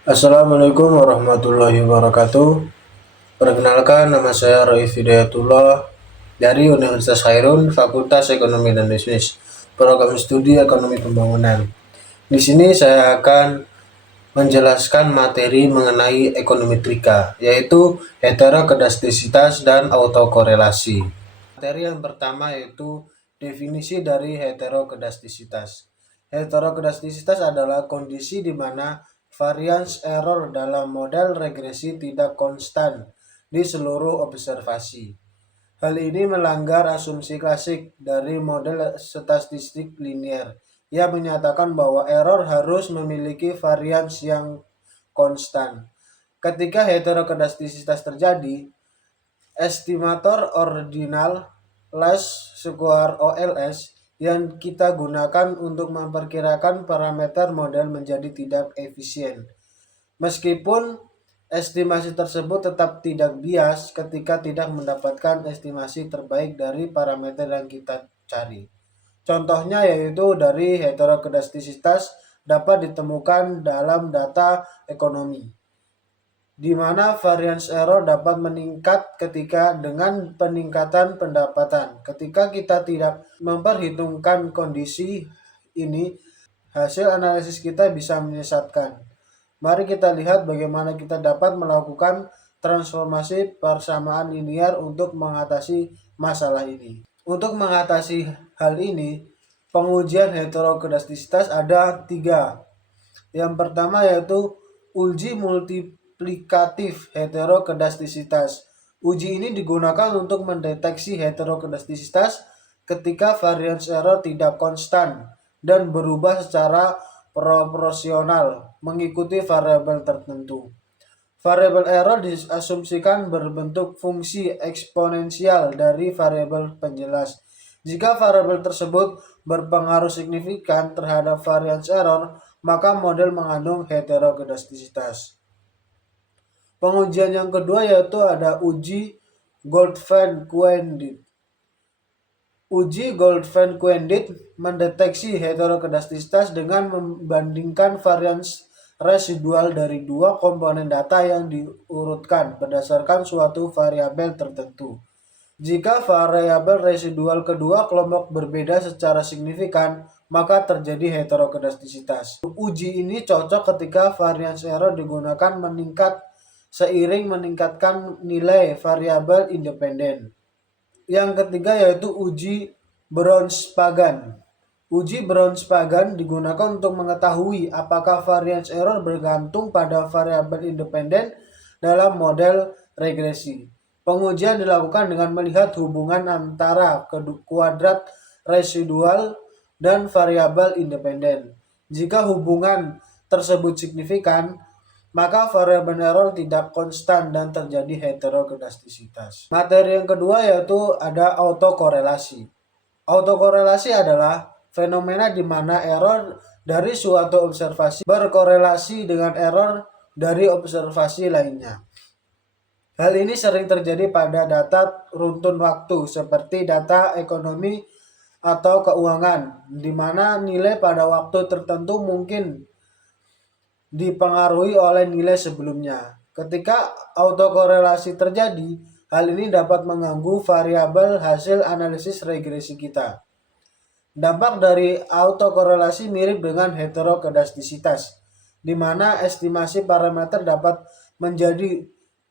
Assalamualaikum warahmatullahi wabarakatuh. Perkenalkan, nama saya Raif Hidayatullah dari Universitas Khairun, Fakultas Ekonomi dan Bisnis, Program Studi Ekonomi Pembangunan. Di sini saya akan menjelaskan materi mengenai ekonometrika, yaitu heterokedastisitas dan autokorelasi. Materi yang pertama yaitu definisi dari heterokedastisitas. Heterokedastisitas adalah kondisi di mana variance error dalam model regresi tidak konstan di seluruh observasi. Hal ini melanggar asumsi klasik dari model statistik linier yang menyatakan bahwa error harus memiliki varians yang konstan. Ketika heterokedastisitas terjadi, estimator ordinal least square OLS yang kita gunakan untuk memperkirakan parameter model menjadi tidak efisien. Meskipun estimasi tersebut tetap tidak bias ketika tidak mendapatkan estimasi terbaik dari parameter yang kita cari. Contohnya yaitu dari heterokedastisitas dapat ditemukan dalam data ekonomi, di mana variance error dapat meningkat ketika dengan peningkatan pendapatan. Ketika kita tidak memperhitungkan kondisi ini, hasil analisis kita bisa menyesatkan. Mari kita lihat bagaimana kita dapat melakukan transformasi persamaan linear untuk mengatasi masalah ini. Untuk mengatasi hal ini, pengujian heterokedastisitas ada 3. Yang pertama yaitu uji multiplikatif heterokedastisitas. Uji ini digunakan untuk mendeteksi heterokedastisitas ketika variance error tidak konstan dan berubah secara proporsional mengikuti variabel tertentu. Variabel error diasumsikan berbentuk fungsi eksponensial dari variabel penjelas. Jika variabel tersebut berpengaruh signifikan terhadap variance error, maka model mengandung heterokedastisitas. Pengujian yang kedua yaitu ada uji Goldfein-Quendit. Uji Goldfein-Quendit mendeteksi heterokedastisitas dengan membandingkan varians residual dari dua komponen data yang diurutkan berdasarkan suatu variabel tertentu. Jika variabel residual kedua kelompok berbeda secara signifikan, maka terjadi heterokedastisitas. Uji ini cocok ketika variance error digunakan meningkat seiring meningkatkan nilai variabel independen. Yang ketiga yaitu uji Browns-Pagan. Uji Browns-Pagan digunakan untuk mengetahui apakah variance error bergantung pada variabel independen dalam model regresi. Pengujian dilakukan dengan melihat hubungan antara kuadrat residual dan variabel independen. Jika hubungan tersebut signifikan, maka variabel error tidak konstan dan terjadi heterokedastisitas. Materi yang kedua yaitu ada autokorelasi. Autokorelasi adalah fenomena di mana error dari suatu observasi berkorelasi dengan error dari observasi lainnya. Hal ini sering terjadi pada data runtun waktu seperti data ekonomi atau keuangan, di mana nilai pada waktu tertentu mungkin dipengaruhi oleh nilai sebelumnya. Ketika autokorelasi terjadi, hal ini dapat mengganggu variabel hasil analisis regresi kita. Dampak dari autokorelasi mirip dengan heterokedastisitas, di mana estimasi parameter dapat menjadi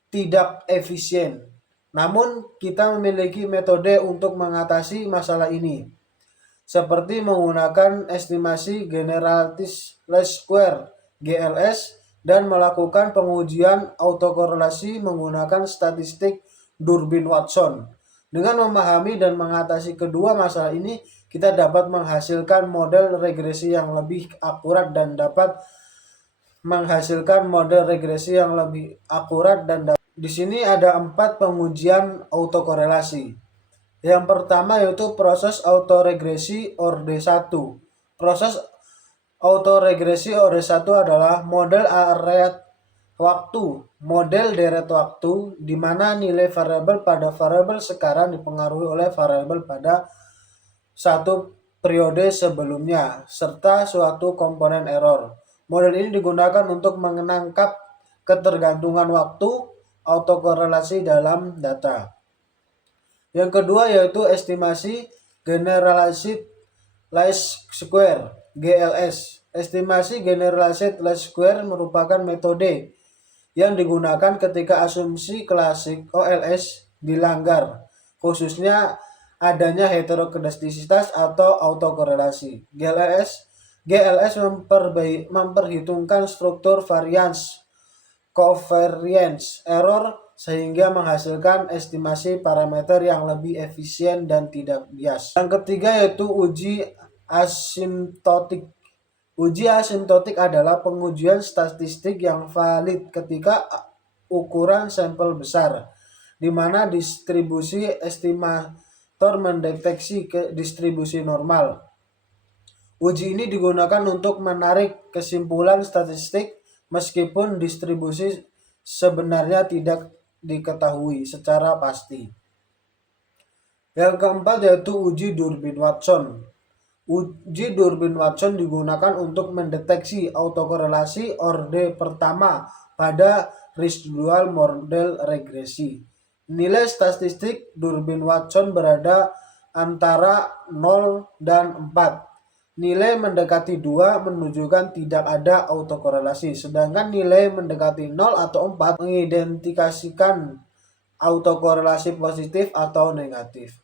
tidak efisien. Namun, kita memiliki metode untuk mengatasi masalah ini, seperti menggunakan estimasi generalis least square (GLS) dan melakukan pengujian autokorelasi menggunakan statistik Durbin-Watson. Dengan memahami dan mengatasi kedua masalah ini, kita dapat menghasilkan model regresi yang lebih akurat dan di sini ada 4 pengujian autokorelasi. Yang pertama yaitu proses autoregresi ORD1. Proses autoregresi ORD1 adalah model array deret waktu di mana nilai variabel pada variabel sekarang dipengaruhi oleh variabel pada satu periode sebelumnya serta suatu komponen error. Model ini digunakan untuk menangkap ketergantungan waktu autokorelasi dalam data. Yang kedua yaitu estimasi generalized least square (GLS). Estimasi generalized least square merupakan metode yang digunakan ketika asumsi klasik OLS dilanggar, khususnya adanya heterokedastisitas atau autokorelasi. GLS memperhitungkan struktur variance covariance error sehingga menghasilkan estimasi parameter yang lebih efisien dan tidak bias. Yang ketiga yaitu uji asimptotik. Uji asimptotik adalah pengujian statistik yang valid ketika ukuran sampel besar, di mana distribusi estimator mendeteksi ke distribusi normal. Uji ini digunakan untuk menarik kesimpulan statistik meskipun distribusi sebenarnya tidak diketahui secara pasti. Yang keempat yaitu uji Durbin-Watson. Uji Durbin-Watson digunakan untuk mendeteksi autokorelasi orde pertama pada residual model regresi. Nilai statistik Durbin-Watson berada antara 0 dan 4. Nilai mendekati 2 menunjukkan tidak ada autokorelasi, sedangkan nilai mendekati 0 atau 4 mengidentifikasikan autokorelasi positif atau negatif.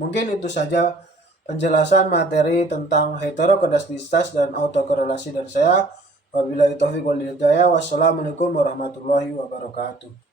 Mungkin itu saja penjelasan materi tentang heterokedastisitas dan autokorelasi dari saya. Wabillahi taufiq wal hidayah. Wassalamualaikum warahmatullahi wabarakatuh.